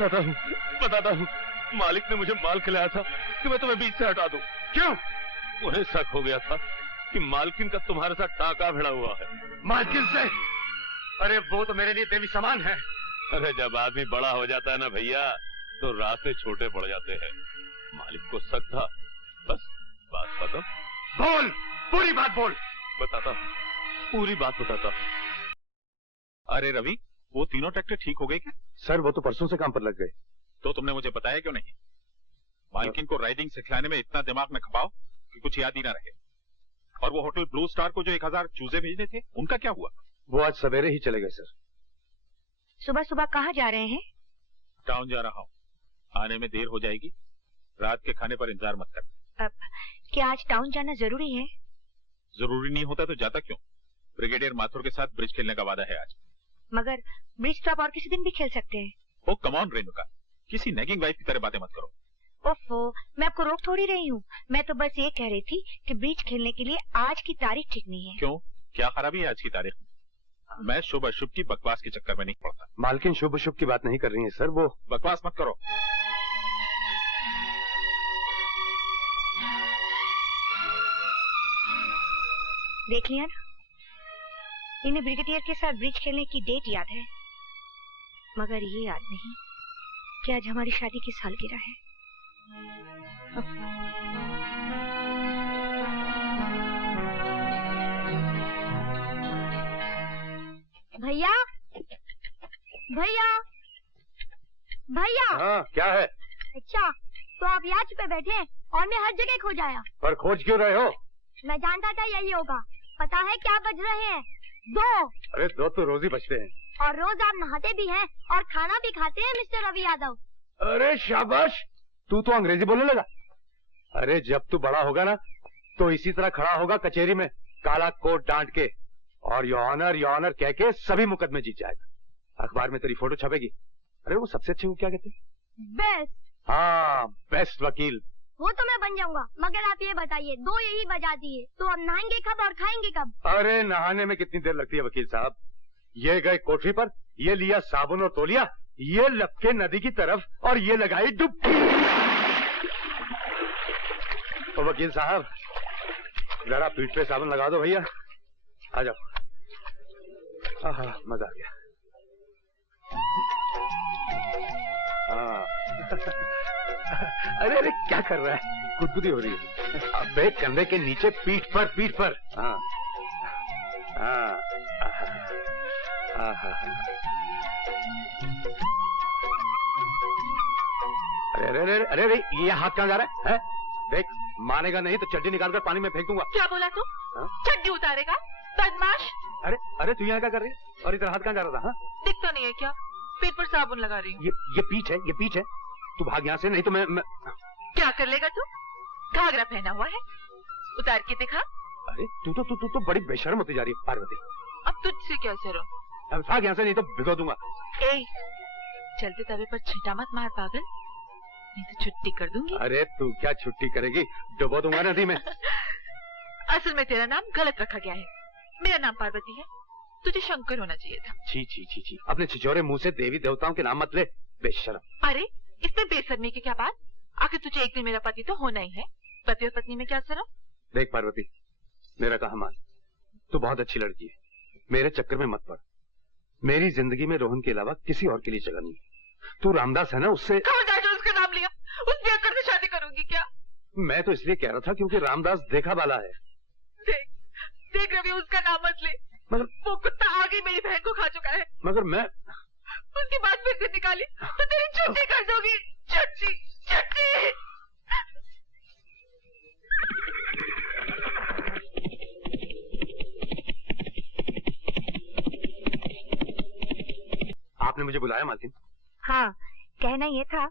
बताता हूँ। मालिक ने मुझे माल खिलाया था कि मैं तुम्हें बीच से हटा दूं। क्यों? उन्हें शक हो गया था कि मालकिन का तुम्हारे साथ टाका भिड़ा हुआ है। मालकिन से? अरे वो तो मेरे लिए देवी समान है। अरे जब आदमी बड़ा हो जाता है ना भैया, तो रास्ते छोटे पड़ जाते हैं। मालिक को शक था, बस बात खत्म। बोल, पूरी बात बोल। बताता हूँ, पूरी बात बताता हूँ। अरे रवि, वो तीनों ट्रैक्टर ठीक हो गए क्या? सर वो तो परसों से काम पर लग गए। तो तुमने मुझे बताया क्यों नहीं? मालकिन को राइडिंग सिखलाने में इतना दिमाग न खपाओ कि कुछ याद ही ना रहे। और वो होटल ब्लू स्टार को जो 1000 चूजे भेजने थे, उनका क्या हुआ? वो आज सवेरे ही चले गए सर। सुबह सुबह कहाँ जा रहे हैं? टाउन जा रहा हूँ, आने में देर हो जाएगी। रात के खाने पर इंतजार मत कर। अब क्या आज टाउन जाना जरूरी है? जरूरी नहीं होता तो जाता क्यों? ब्रिगेडियर माथुर के साथ ब्रिज खेलने का वादा है आज। मगर ब्रिज तो आप और किसी दिन भी खेल सकते हैं। ओ कम ऑन रेणुका, किसी नेगिंग वाइफ की तरह बातें मत करो। ओफो, मैं आपको रोक थोड़ी रही हूँ। मैं तो बस ये कह रही थी कि ब्रिज खेलने के लिए आज की तारीख ठीक नहीं है। क्यों, क्या खराबी है आज की तारीख में? मैं शुभ अशुभ की बकवास के चक्कर में नहीं पड़ता। मालकिन शुभ अशुभ की बात नहीं कर रही है सर, वो बकवास मत करो। देख लिया ना, इन्हें ब्रिगेडियर के साथ ब्रिज खेलने की डेट याद है, मगर ये याद नहीं कि आज हमारी शादी की सालगिरह है। भैया, भैया, भैया। हाँ क्या है? अच्छा, तो आप यहाँ छुपे बैठे हैं और मैं हर जगह खोज आया। पर खोज क्यों रहे हो? मैं जानता था यही होगा। पता है क्या बज रहे हैं? 2। अरे 2 तो रोज ही बजते हैं। और रोज आप नहाते भी हैं और खाना भी खाते हैं मिस्टर रवि यादव। अरे शाबाश, तू तो अंग्रेजी बोलने लगा। अरे जब तू बड़ा होगा ना, तो इसी तरह खड़ा होगा कचहरी में, काला कोट डांट के, और योर ऑनर कह के सभी मुकदमे जीत जाएगा। अखबार में तेरी फोटो छपेगी। अरे वो सबसे अच्छे को क्या कहते हैं? बेस्ट। हाँ, बेस्ट वकील। वो तो मैं बन जाऊंगा, मगर आप ये बताइए, 2 यही बजा दिए, तो अब नहाएंगे कब और खाएंगे कब? अरे नहाने में कितनी देर लगती है वकील साहब? ये गए कोठरी पर, ये लिया साबुन और तौलिया, ये लपके नदी की तरफ और ये लगाई डुबकी। तो वकील साहब जरा पीठ पे साबुन लगा दो भैया। आ जाओ। आहा, मजा आ गया। हाँ। अरे अरे क्या कर रहा है? गुदगुदी हो रही है। अबे कंधे के नीचे, पीठ पर। हाँ हाँ। अरे अरे अरे अरे, ये हाथ कहाँ जा रहा है? देख, मानेगा नहीं तो चड्डी निकालकर पानी में फेंक दूंगा। क्या बोला तू? चड्डी उतारेगा? बदमाश! अरे अरे, तू यहाँ क्या कर रही? और इधर हाथ कहाँ जा रहा था? दिखता नहीं है क्या? पेट पर साबुन लगा रही हूँ। ये पीठ है। तू भाग यहाँ से, नहीं तो मैं क्या कर लेगा तू? घाघरा पहना हुआ है, उतार के दिखा। अरे तू तो बड़ी बेशर्म होती जा रही है पार्वती। अब तुझसे क्या शर्म? अब भाग यहाँ से, नहीं तो भिगो दूंगा। ए, चलते तवे पर छींटा मत मार पागल, नहीं तो छुट्टी कर दूंगी। अरे तू क्या छुट्टी करेगी? डुबो दूंगा नदी में। असल में तेरा नाम गलत रखा गया है। मेरा नाम पार्वती है, तुझे शंकर होना चाहिए था। छी, अपने छिछोरे मुंह से देवी देवताओं के नाम मत ले, बेशर्म। अरे इसमें बेशर्मी की क्या बात? आखिर तुझे एक दिन मेरा पति तो होना ही है। पति और पत्नी में क्या शर्म? देख पार्वती, मेरा कहा मान, तू बहुत अच्छी लड़की है, मेरे चक्कर में मत पड़। मेरी जिंदगी में रोहन के अलावा किसी और के लिए जगह नहीं है। तू रामदास है ना, उससे उसका नाम लिया, उस बेअक्ल से शादी करूंगी क्या? मैं तो इसलिए कह रहा था क्योंकि रामदास देखा वाला है। देख रवि, उसका नाम मत ले। मगर वो कुत्ता आगे मेरी बहन को खा चुका है। मगर मैं उसकी बात फिर से निकाली तो तेरी छुट्टी कर दूंगी। छुट्टी। आपने मुझे बुलाया मालकिन? हाँ, कहना ये था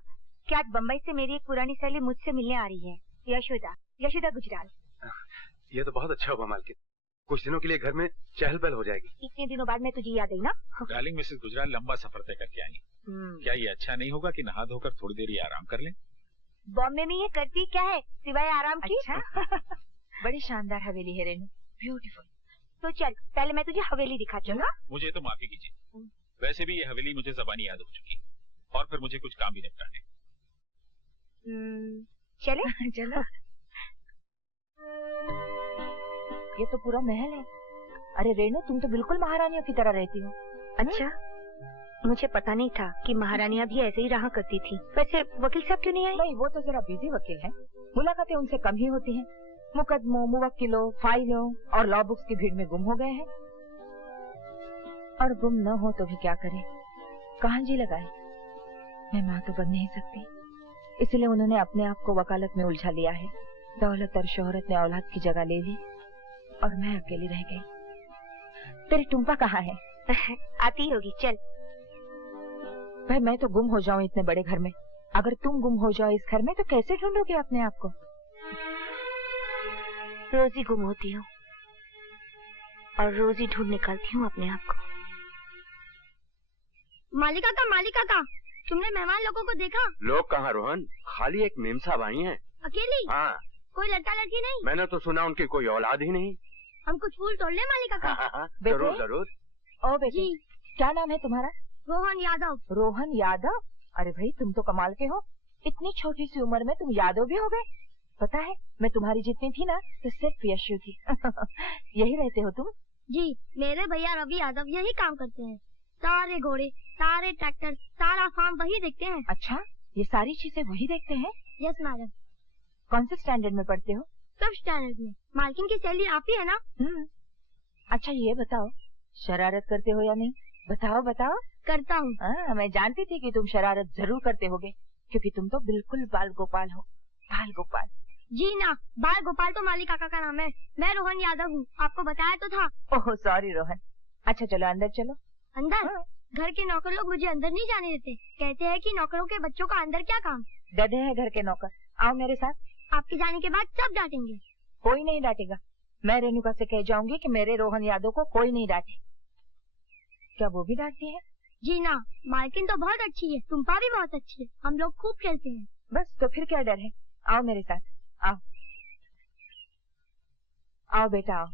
कि आज बम्बई से मेरी एक पुरानी सहेली मुझसे मिलने आ रही है, यशोदा गुजराल। ये तो बहुत अच्छा हुआ मालकिन, कुछ दिनों के लिए घर में चहल पहल हो जाएगी। इतने दिनों बाद मैं तुझे याद आई ना। डार्लिंग मिसेस गुजराल लंबा सफर तय करके आई। क्या ये अच्छा नहीं होगा कि नहा धोकर थोड़ी देर ये आराम कर लें? बॉम्बे में ये करती क्या है सिवाय आराम की? अच्छा? बड़ी शानदार हवेली है रेनू, ब्यूटीफुल। तो चल, पहले मैं तुझे हवेली दिखा चलूंगा। मुझे तो माफी कीजिए, वैसे भी ये हवेली मुझे ज़बानी याद हो चुकी है। और फिर मुझे कुछ काम भी निपटाने। चले चलो। ये तो पूरा महल है। अरे रेणु, तुम तो बिल्कुल महारानियों की तरह रहती हो। अच्छा, मुझे पता नहीं था कि महारानियां भी ऐसे ही रहा करती थी। वैसे वकील साहब क्यों नहीं आए? नहीं, वो तो जरा बिजी वकील हैं। मुलाकातें उनसे कम ही होती हैं। मुकदमों, मुवक्किलों, फाइलों और लॉ बुक्स की भीड़ में गुम हो गए हैं। और गुम न हो तो भी क्या करें, कहाँ जी लगाए। मैं माँ तो बन नहीं सकती, इसलिए उन्होंने अपने आप को वकालत में उलझा लिया है। दौलत और शोहरत ने औलाद की जगह ले ली और मैं अकेली रह गई। तेरी टुम्पा कहाँ है? आती होगी, चल। भाई, मैं तो गुम हो जाऊं इतने बड़े घर में, अगर तुम गुम हो जाओ इस घर में तो कैसे ढूंढोगे अपने आप को? रोज ही गुम होती हूँ और रोज ही ढूंढ निकालती हूँ अपने आप को। मालिका का, तुमने मेहमान लोगों को देखा? लोग कहाँ रोहन, खाली एक मेम साहब आई हैं। अकेली? हाँ। कोई लड़का लड़की नहीं? मैंने तो सुना उनकी कोई औलाद ही नहीं। हम कुछ फूल तोड़ ले मालिका का? जरूर जरूर। ओ बेटी, क्या नाम है तुम्हारा? रोहन यादव। रोहन यादव? अरे भाई, तुम तो कमाल के हो। इतनी छोटी सी उम्र में तुम यादव भी हो गए। पता है, मैं तुम्हारी जितनी थी ना तो सिर्फ यशु थी। यही रहते हो तुम? जी, मेरे भैया रवि यादव यही काम करते हैं। सारे घोड़े, सारे ट्रैक्टर, सारा फार्म वही देखते हैं। अच्छा, ये सारी चीजें वही देखते हैं? Yes madam. कौन से स्टैंडर्ड में पढ़ते हो? सब स्टैंडर्ड में। मालकिन की सैलरी आप ही है ना? अच्छा, ये बताओ, शरारत करते हो या नहीं? बताओ बताओ। करता हूँ। मैं जानती थी कि तुम शरारत जरूर करते होगे, क्योंकि तुम तो बिल्कुल बाल गोपाल हो। बाल गोपाल? जी ना, बाल गोपाल तो मालिक काका का नाम है। मैं रोहन यादव हूँ, आपको बताया तो था। Oh sorry Rohan. अच्छा चलो अंदर चलो। अंदर? घर के नौकर लोग मुझे अंदर नहीं जाने देते, कहते हैं कि नौकरों के बच्चों का अंदर क्या काम। गधे हैं घर के नौकर। आओ मेरे साथ। आपके जाने के बाद सब डांटेंगे। कोई नहीं डांटेगा। मैं रेणुका से कह जाऊंगी कि मेरे रोहन यादव को कोई नहीं डांटे। क्या वो भी डांटती है? जी ना, मालकिन तो बहुत अच्छी है, टुम्पा भी बहुत अच्छी है, हम लोग खूब खेलते हैं। बस तो फिर क्या डर है? आओ मेरे साथ, आओ आओ बेटा, आओ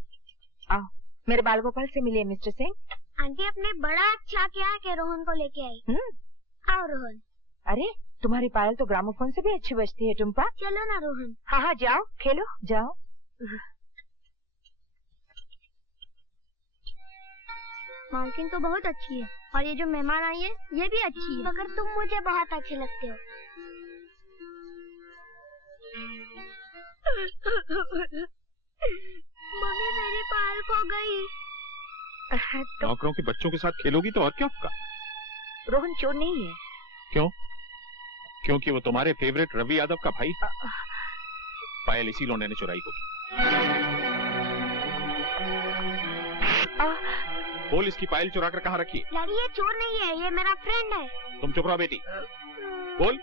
आओ। मेरे बाल गोपाल से मिलिए मिस्टर सिंह। आंटी आपने बड़ा अच्छा किया कि रोहन को लेके आई। आओ रोहन। अरे तुम्हारी पायल तो ग्रामोफोन से भी अच्छी बजती है टुम्पा। चलो ना रोहन। हाँ हाँ, जाओ खेलो, जाओ। मालकिन तो बहुत अच्छी है और ये जो मेहमान आई है ये भी अच्छी है, मगर तुम मुझे बहुत अच्छे लगते हो। मम्मी मेरी पायल खो गई। नौकरों के बच्चों के साथ खेलोगी तो और क्या होगा? रोहन चोर नहीं है। क्यों? क्योंकि वो तुम्हारे फेवरेट रवि यादव का भाई। पायल इसी लौंडे ने चुराई होगी। बोल, इसकी पायल चुरा कर कहाँ रखी है? डैडी ये चोर नहीं है, ये मेरा फ्रेंड है। तुम चुप रहो बेटी। बोल।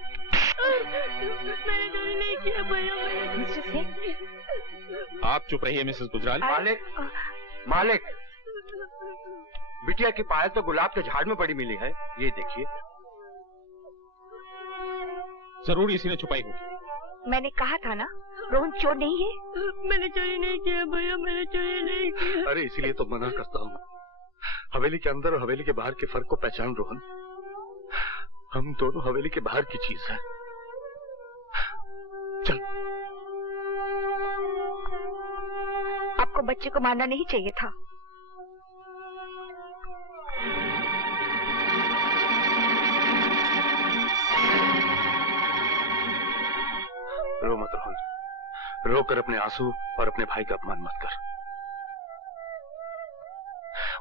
मैंने चोरी नहीं किया भैया। मिस्टर सिंह, आप चुप रहिए मिसेस गुजराल। मालिक, मालिक, बिटिया की पायल तो गुलाब के झाड़ में पड़ी मिली है, ये देखिए। जरूर इसी ने छुपाई होगी। मैंने कहा था ना, रोहन चोर नहीं है। मैंने चोरी नहीं किया भैया, मैंने चोरी नहीं किया। अरे इसीलिए तो मना करता हूँ, हवेली के अंदर और हवेली के बाहर के फर्क को पहचान रोहन। हम दोनों हवेली के बाहर की चीज है। चल। आपको बच्चे को मारना नहीं चाहिए था। रो मत रोहन, रो कर अपने आंसू और अपने भाई का अपमान मत कर।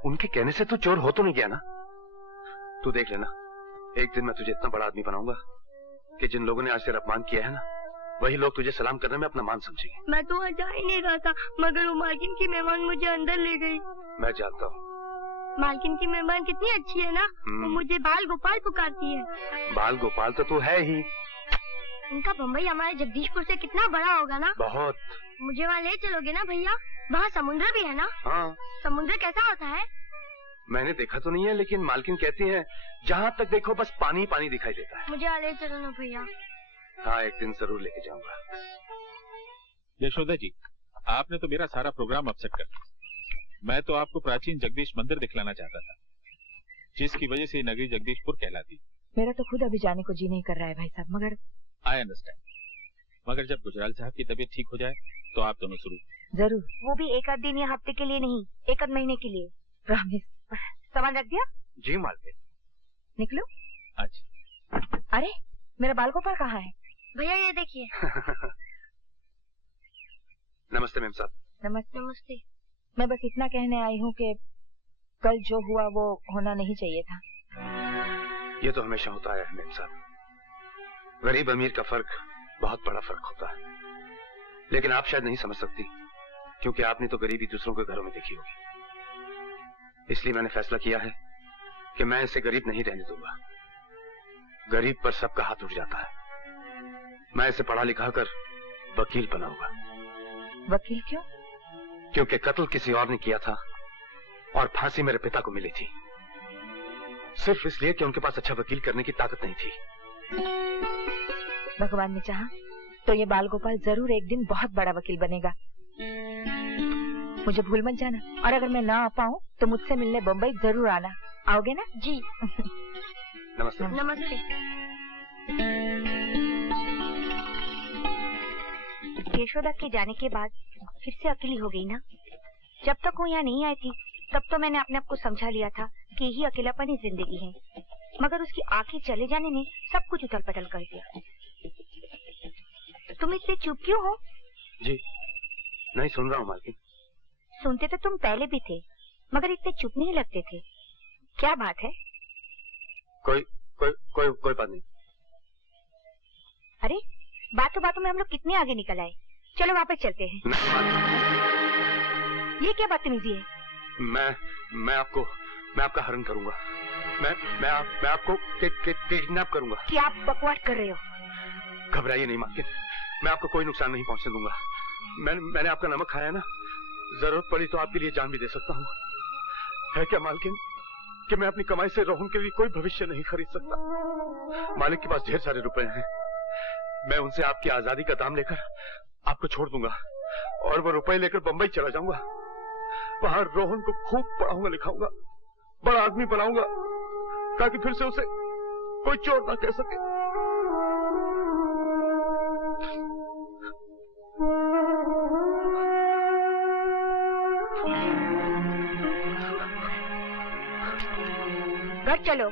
उनके कहने से तू चोर हो तो नहीं गया ना? तू देख लेना, एक दिन मैं तुझे इतना बड़ा आदमी बनाऊंगा कि जिन लोगों ने आज तेरा अपमान किया है ना, वही लोग तुझे सलाम करने में अपना मान समझेंगे। मैं तो वहाँ जा ही नहीं रहा था, मगर वो मालकिन की मेहमान मुझे अंदर ले गई। मैं जानता हूँ। मालकिन की मेहमान कितनी अच्छी है ना, वो मुझे बाल गोपाल पुकारती है। बाल गोपाल तो तू है ही। इनका बम्बई हमारे जगदीशपुर से कितना बड़ा होगा ना? बहुत। मुझे वहाँ ले चलोगे ना भैया? वहाँ समुद्र भी है ना? हाँ। समुद्र कैसा होता है? मैंने देखा तो नहीं है, लेकिन मालकिन कहती है जहाँ तक देखो बस पानी पानी दिखाई देता है। मुझे वहाँ ले चलो ना भैया। हाँ, एक दिन जरूर लेके जाऊंगा। यशोदा जी, आपने तो मेरा सारा प्रोग्राम अपसेट कर दिया। मैं तो आपको प्राचीन जगदीश मंदिर दिखलाना चाहता था, जिसकी वजह से नगरी जगदीशपुर कहलाती। मेरा तो खुद अभी जाने को जी नहीं कर रहा है भाई साहब, मगर आई अंडरस्टैंड। मगर जब गुजराल साहब की तबीयत ठीक हो जाए तो आप दोनों शुरू। जरूर। वो भी एक आध दिन या हफ्ते के लिए नहीं, एक आध महीने के लिए। प्रॉमिस। सामान रख दिया? जी मालकिन। निकलो। अच्छा। अरे मेरा बाल गोपाल कहाँ है? भैया ये देखिए। नमस्ते मेम साहब। नमस्ते। नमस्ते। मैं बस इतना कहने आई हूँ कि कल जो हुआ वो होना नहीं चाहिए था। ये तो हमेशा होता है मेम साहब। गरीब अमीर का फर्क बहुत बड़ा फर्क होता है, लेकिन आप शायद नहीं समझ सकती, क्योंकि आपने तो गरीबी दूसरों के घरों में देखी होगी। इसलिए मैंने फैसला किया है कि मैं इसे गरीब नहीं रहने दूंगा। गरीब पर सबका हाथ उठ जाता है। मैं इसे पढ़ा लिखा कर वकील बनाऊंगा। वकील क्यों? क्योंकि कत्ल किसी और ने किया था और फांसी मेरे पिता को मिली थी, सिर्फ इसलिए कि उनके पास अच्छा वकील करने की ताकत नहीं थी। भगवान ने चाहा तो ये बाल गोपाल जरूर एक दिन बहुत बड़ा वकील बनेगा। मुझे भूल मत जाना, और अगर मैं ना आ पाऊँ तो मुझसे मिलने बम्बई जरूर आना। आओगे ना? जी। नमस्ते। नमस्ते। यशोदा के जाने के बाद फिर से अकेली हो गई ना। जब तक वो यहाँ नहीं आई थी तब तो मैंने अपने आप को समझा लिया था कि यही अकेलापन ही जिंदगी है, मगर उसकी आंखें चले जाने ने सब कुछ उथल पटल कर दिया। तुम इतने चुप क्यों हो? जी नहीं सुन रहा हूँ मालकिन। सुनते तो तुम पहले भी थे, मगर इतने चुप नहीं लगते थे। क्या बात है? कोई कोई कोई कोई बात नहीं। अरे बातों बातों में हम लोग कितने आगे निकल आए। चलो वापस चलते हैं। नहीं मालकिन। ये क्या बदतमीजी है? मैं आपका हरण करूंगा। मैं आपको किडनैप करूंगा। क्या आप बकवास कर रहे हो? घबराइए नहीं मालकिन, मैं आपको कोई नुकसान नहीं पहुंचने दूंगा। मैंने आपका नमक खाया ना, जरूरत पड़ी तो आपके लिए जान भी दे सकता हूँ। है क्या मालकिन कि मैं अपनी कमाई से रोहन के लिए कोई भविष्य नहीं खरीद सकता। मालिक के पास ढेर सारे रुपए हैं, मैं उनसे आपकी आजादी का दाम लेकर आपको छोड़ दूंगा और वो रुपए लेकर बंबई चला जाऊंगा। वहां रोहन को खूब पढ़ाऊंगा लिखाऊंगा, बड़ा आदमी बनाऊंगा, ताकि फिर से उसे कोई चोर ना कह सके। घर चलो,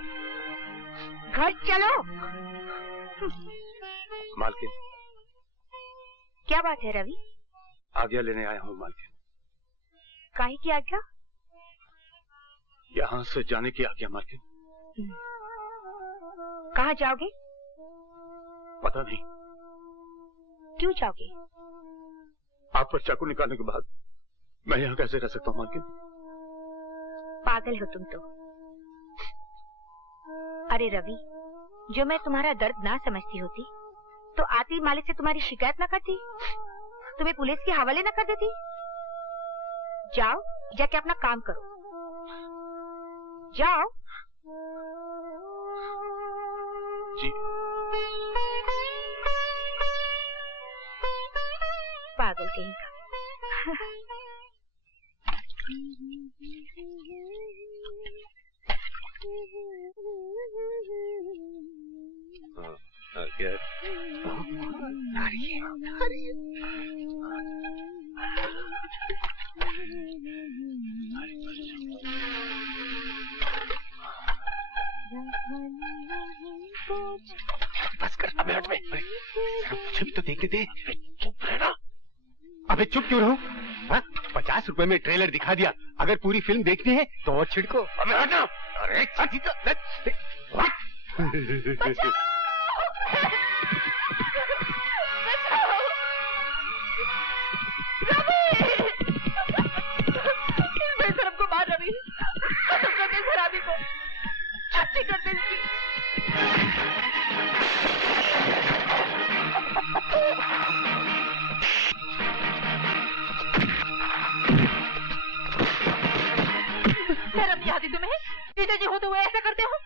घर चलो। मालकिन। क्या बात है रवि? आज्ञा लेने आया हूँ मालकिन। काहे की आज्ञा? यहाँ से जाने की आज्ञा मालकिन। कहाँ जाओगे? पता नहीं। क्यों जाओगे? आप पर चाकू निकालने के बाद मैं यहाँ कैसे रह सकता हूँ मालकिन? पागल हो तुम तो। अरे रवि, जो मैं तुम्हारा दर्द ना समझती होती तो आती मालिक से तुम्हारी शिकायत ना करती, तुम्हें पुलिस के हवाले ना कर देती। जाओ, जाके अपना काम करो। जाओ। जी। पागल कहीं का। क्या? बस कर, अबे हट बे। मुझे भी तो देखने दे। चुप रहना। अबे चुप क्यों रहूं? 50 रुपए में ट्रेलर दिखा दिया, अगर पूरी फिल्म देखनी है तो और छिड़को। अबे हटना। अरे साथी तो रवि, खत्म कर दे शराबी को, छुट्टी कर दे इसकी। शर्म नहीं आती तुम्हें? जीजा जी होते हुए ऐसा करते हो?